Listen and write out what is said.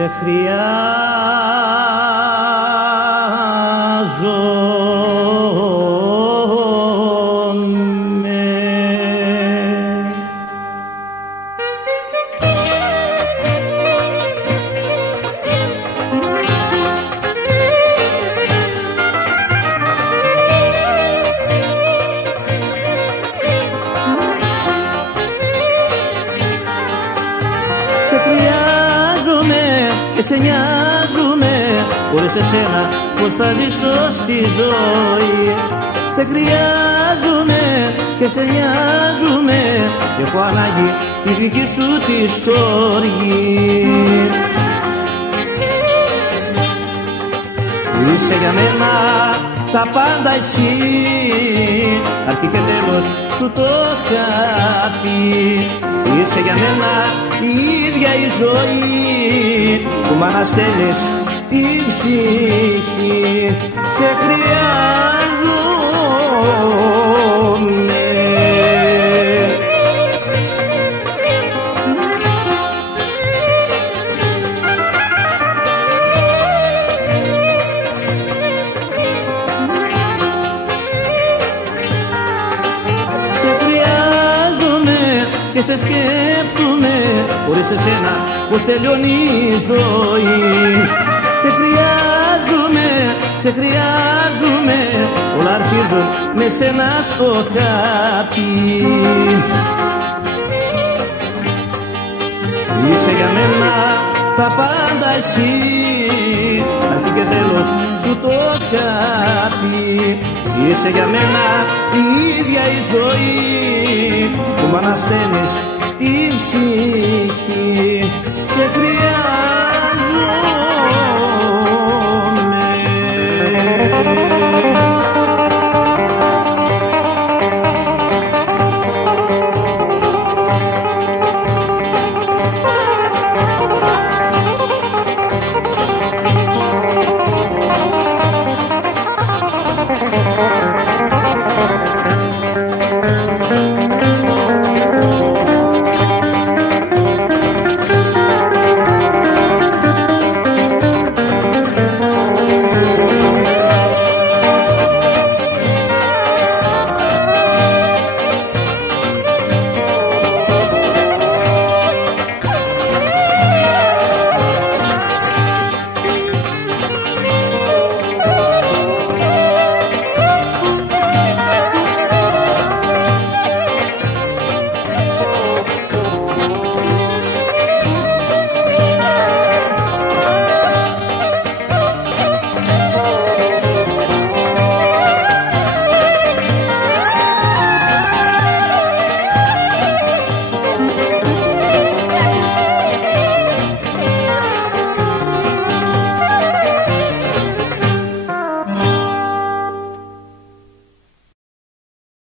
σε χρειάζομαι. Σε χρειάζομαι και σε νοιάζομαι, χωρίς εσένα πως θα ζήσω στη ζωή. Σε χρειάζομαι και σε νοιάζομαι, και έχω ανάγκη τη δική σου τη στοργή. Είσαι για μένα τα πάντα εσύ, αρχή και τέλος σου το είχα πει. Είσαι για μένα η ίδια η ζωή που μ' αναστέλνεις την ψυχή. Σε χρειάζομαι. Και σε σκέφτομαι, χωρίς εσένα πως τελειώνει η ζωή. Σε χρειάζομαι, σε χρειάζομαι, όλα αρχίζουν με σένα στο χάπι. Είσαι για μένα τα πάντα εσύ, αρχή και τέλος σου το χάπι. Είσαι για μένα η ίδια η ζωή που μ' αναστέλνεις την ψυχή. Σε